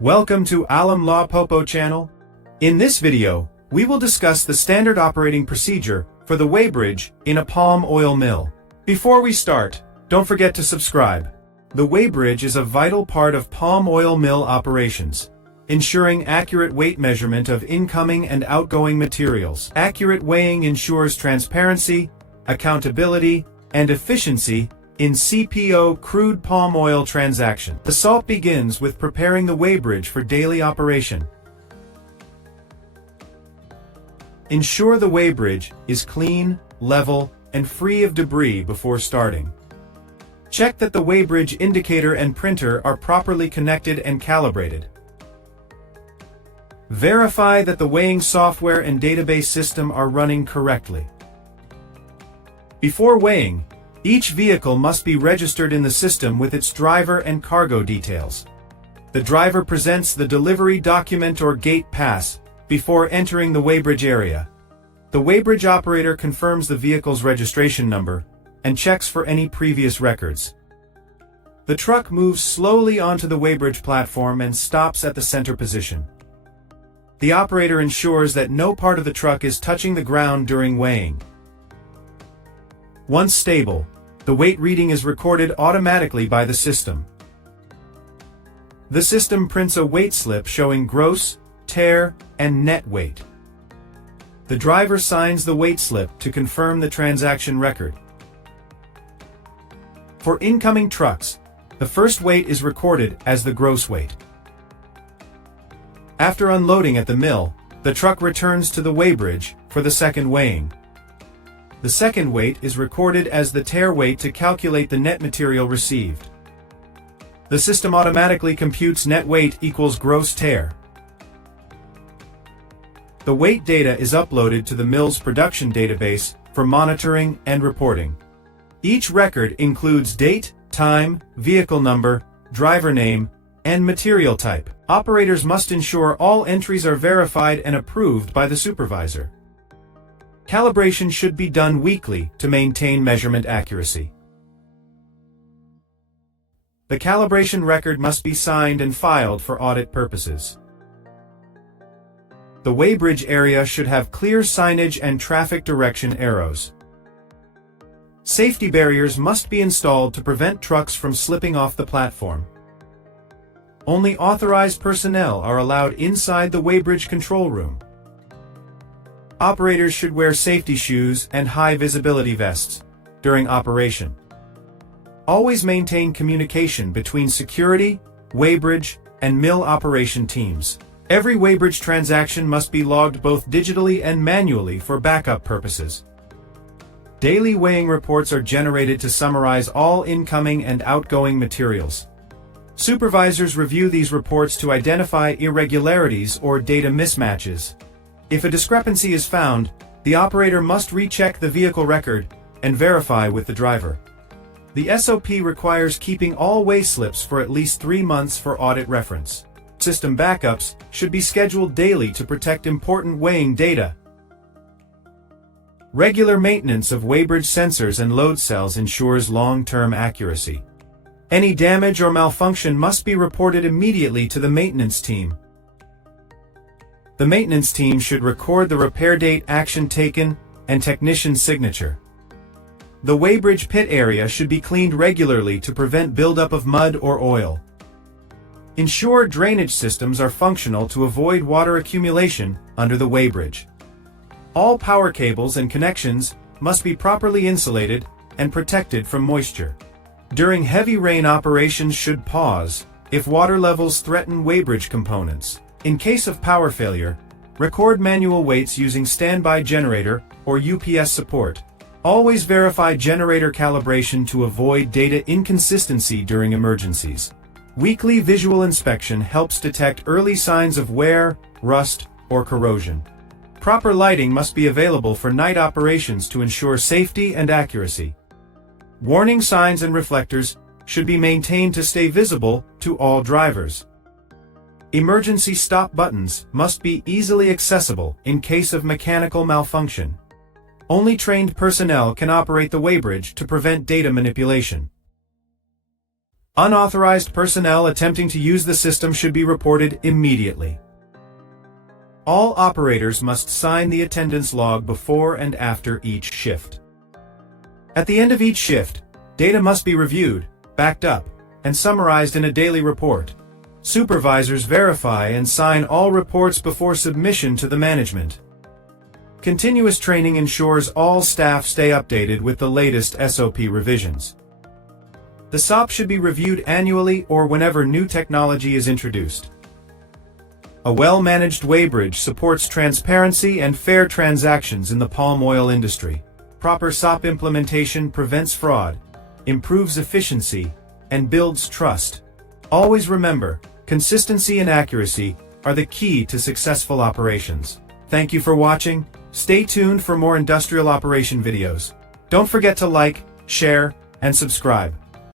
Welcome to Lawe Popo channel. In this video, we will discuss the standard operating procedure for the Weighbridge in a palm oil mill. Before we start, don't forget to subscribe. The Weighbridge is a vital part of palm oil mill operations, ensuring accurate weight measurement of incoming and outgoing materials. Accurate weighing ensures transparency, accountability, and efficiency in CPO crude palm oil transaction. The SOP begins with preparing the Weighbridge for daily operation. Ensure the Weighbridge is clean, level, and free of debris before starting. Check that the Weighbridge indicator and printer are properly connected and calibrated. Verify that the weighing software and database system are running correctly. Before weighing, each vehicle must be registered in the system with its driver and cargo details. The driver presents the delivery document or gate pass before entering the Weighbridge area. The Weighbridge operator confirms the vehicle's registration number and checks for any previous records. The truck moves slowly onto the Weighbridge platform and stops at the center position. The operator ensures that no part of the truck is touching the ground during weighing. Once stable, the weight reading is recorded automatically by the system. The system prints a weight slip showing gross, tare, and net weight. The driver signs the weight slip to confirm the transaction record. For incoming trucks, the first weight is recorded as the gross weight. After unloading at the mill, the truck returns to the Weighbridge for the second weighing. The second weight is recorded as the tare weight to calculate the net material received. The system automatically computes net weight equals gross tare. The weight data is uploaded to the mill's production database for monitoring and reporting. Each record includes date, time, vehicle number, driver name, and material type. Operators must ensure all entries are verified and approved by the supervisor. Calibration should be done weekly to maintain measurement accuracy. The calibration record must be signed and filed for audit purposes. The Weighbridge area should have clear signage and traffic direction arrows. Safety barriers must be installed to prevent trucks from slipping off the platform. Only authorized personnel are allowed inside the Weighbridge control room. Operators should wear safety shoes and high-visibility vests during operation. Always maintain communication between security, Weighbridge, and mill operation teams. Every Weighbridge transaction must be logged both digitally and manually for backup purposes. Daily weighing reports are generated to summarize all incoming and outgoing materials. Supervisors review these reports to identify irregularities or data mismatches. If a discrepancy is found, the operator must recheck the vehicle record and verify with the driver. The SOP requires keeping all weigh slips for at least 3 months for audit reference. System backups should be scheduled daily to protect important weighing data. Regular maintenance of Weighbridge sensors and load cells ensures long-term accuracy. Any damage or malfunction must be reported immediately to the maintenance team. The maintenance team should record the repair date, action taken, and technician's signature. The Weighbridge pit area should be cleaned regularly to prevent buildup of mud or oil. Ensure drainage systems are functional to avoid water accumulation under the Weighbridge. All power cables and connections must be properly insulated and protected from moisture. During heavy rain, operations should pause if water levels threaten Weighbridge components. In case of power failure, record manual weights using standby generator or UPS support. Always verify generator calibration to avoid data inconsistency during emergencies. Weekly visual inspection helps detect early signs of wear, rust, or corrosion. Proper lighting must be available for night operations to ensure safety and accuracy. Warning signs and reflectors should be maintained to stay visible to all drivers. Emergency stop buttons must be easily accessible in case of mechanical malfunction. Only trained personnel can operate the Weighbridge to prevent data manipulation. Unauthorized personnel attempting to use the system should be reported immediately. All operators must sign the attendance log before and after each shift. At the end of each shift, data must be reviewed, backed up, and summarized in a daily report. Supervisors verify and sign all reports before submission to the management. Continuous training ensures all staff stay updated with the latest SOP revisions. The SOP should be reviewed annually or whenever new technology is introduced. A well-managed weighbridge supports transparency and fair transactions in the palm oil industry. Proper SOP implementation prevents fraud, improves efficiency, and builds trust. Always remember, consistency and accuracy are the key to successful operations. Thank you for watching. Stay tuned for more industrial operation videos. Don't forget to like, share, and subscribe.